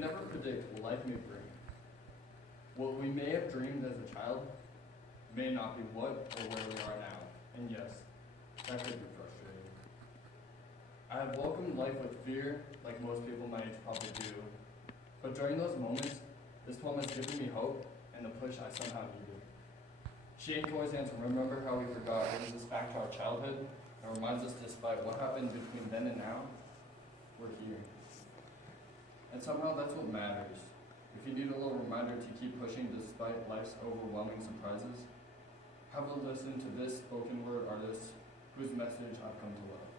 can never predict what life may bring. What we may have dreamed as a child may not be what or where we are now. And yes, that could be frustrating. I have welcomed life with fear, like most people my age probably do. But during those moments, this poem has given me hope and the push I somehow needed. Shane Coy's answer, remember how we forgot, brings us back to our childhood and reminds us despite what happened between then and now, we're here. And somehow that's what matters. If you need a little reminder to keep pushing despite life's overwhelming surprises, have a listen to this spoken word artist whose message I've come to love.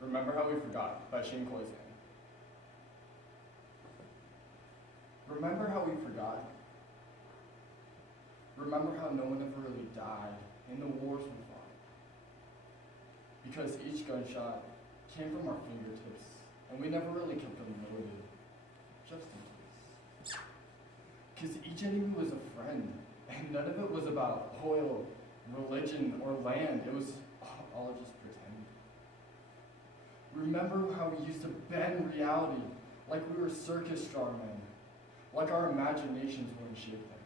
Remember How We Forgot by Shane Coyzan. Remember how we forgot. Remember how no one ever really died in the wars we fought. Because each gunshot came from our fingertips, and we never really kept them loaded, just in case. Because each enemy was a friend, and none of it was about oil, religion, or land. It was all just pretend. Remember how we used to bend reality like we were circus strongmen, like our imaginations wouldn't shape them.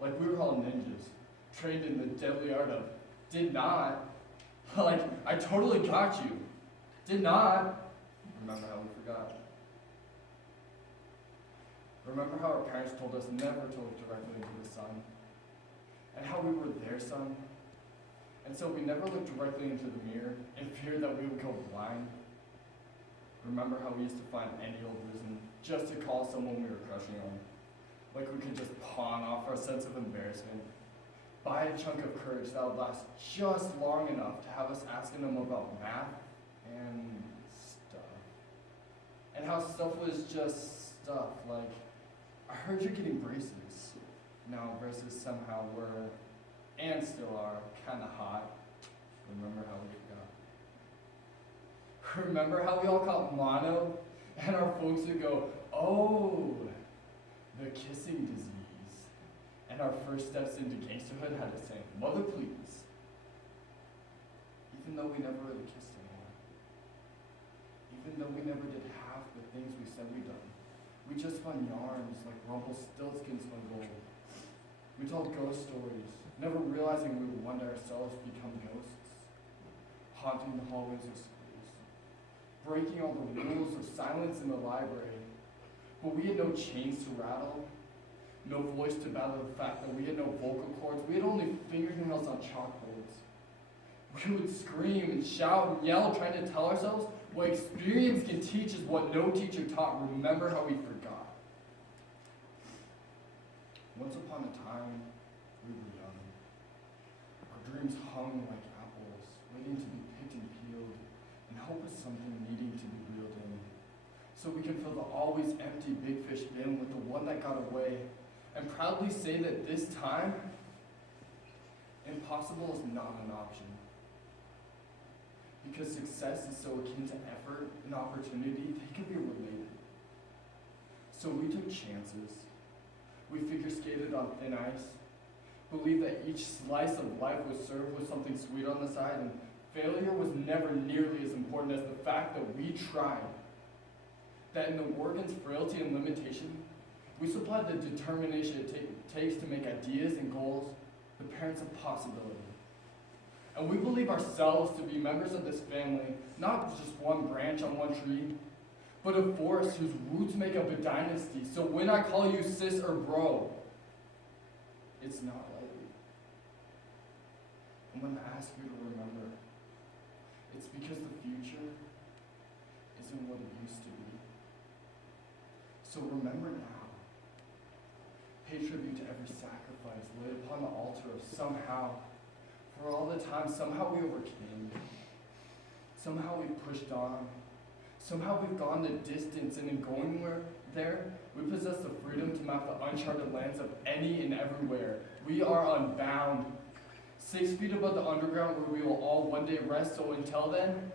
Like we were all ninjas, trained in the deadly art of did not. Like, I totally got you. Did not. Remember how we forgot. Remember how our parents told us never to look directly into the sun, and how we were their son, and so we never looked directly into the mirror in fear that we would go blind. Remember how we used to find any old reason just to call someone we were crushing on, like we could just pawn off our sense of embarrassment, buy a chunk of courage that would last just long enough to have us asking them about math and stuff. And how stuff was just stuff, like, I heard you're getting braces now versus somehow were, and still are, kind of hot. Remember how we forgot. Remember how we all caught mono and our folks would go, oh, the kissing disease. And our first steps into gangsterhood had us saying, mother please. Even though we never really kissed anyone. Even though we never did half the things we said we'd done. We just spun yarns like Rumpelstiltskin spun gold. We told ghost stories, never realizing we would one day ourselves become ghosts, haunting the hallways of schools, breaking all the rules of silence in the library. But we had no chains to rattle, no voice to battle the fact that we had no vocal cords. We had only fingernails on chalkboards. We would scream and shout and yell, trying to tell ourselves what experience can teach is what no teacher taught. Remember how we forgot. Once upon a time, we were young. Our dreams hung like apples, waiting to be picked and peeled, and hope is something needing to be reeled in. So we can fill the always empty big fish bin with the one that got away, and proudly say that this time, impossible is not an option. Because success is so akin to effort and opportunity, they can be related. So we took chances. We figure skated on thin ice, believed that each slice of life was served with something sweet on the side, and failure was never nearly as important as the fact that we tried. That in the organ's frailty and limitation, we supplied the determination it takes to make ideas and goals the parents of possibility. And we believe ourselves to be members of this family, not just one branch on one tree, but a forest whose roots make up a dynasty. So when I call you sis or bro, it's not lightly. And when I ask you to remember, it's because the future isn't what it used to be. So remember now. Pay tribute to every sacrifice laid upon the altar of somehow, for all the time, somehow we overcame. Somehow we pushed on. Somehow we've gone the distance, and in going there, we possess the freedom to map the uncharted lands of any and everywhere. We are unbound. 6 feet above the underground where we will all one day rest, so until then,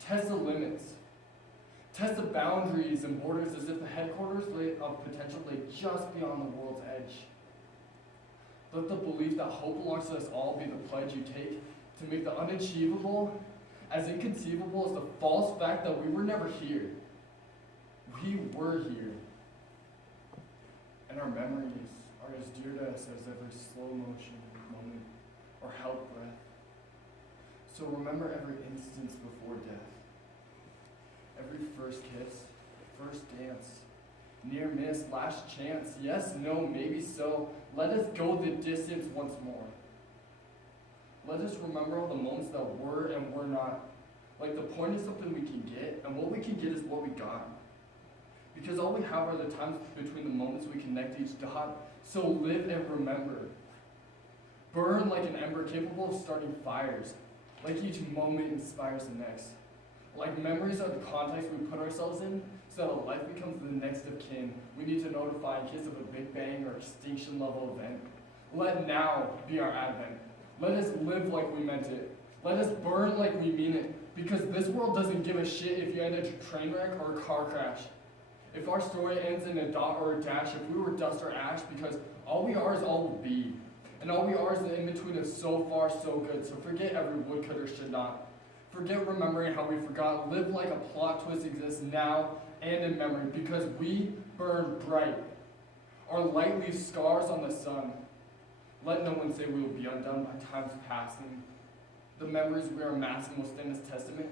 test the limits. Test the boundaries and borders as if the headquarters of potential lay just beyond the world's edge. Let the belief that hope belongs to us all be the pledge you take to make the unachievable as inconceivable as the false fact that we were never here. We were here. And our memories are as dear to us as every slow motion moment or held breath. So remember every instance before death. Every first kiss, first dance, near miss, last chance, yes, no, maybe so. Let us go the distance once more. Let us remember all the moments that were and were not. Like the point is something we can get, and what we can get is what we got. Because all we have are the times between the moments we connect each dot. So live and remember. Burn like an ember capable of starting fires. Like each moment inspires the next. Like memories are the context we put ourselves in, so that a life becomes the next of kin we need to notify in case of a Big Bang or extinction level event. Let now be our advent. Let us live like we meant it. Let us burn like we mean it. Because this world doesn't give a shit if you end a train wreck or a car crash. If our story ends in a dot or a dash, if we were dust or ash, because all we are is all we'll be. And all we are is the in-between of so far, so good. So forget every would, could, or should not. Forget remembering how we forgot. Live like a plot twist exists now and in memory, because we burn bright. Our light leaves scars on the sun. Let no one say we will be undone by time's passing. The memories we are amassing will stand as testament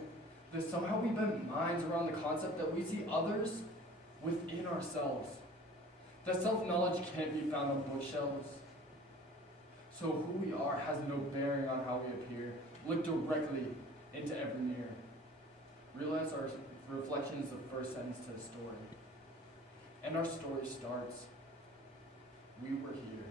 that somehow we bent minds around the concept that we see others within ourselves. That self-knowledge can't be found on bookshelves. So who we are has no bearing on how we appear. Look directly into every mirror. Realize our reflection is the first sentence to the story. And our story starts. We were here.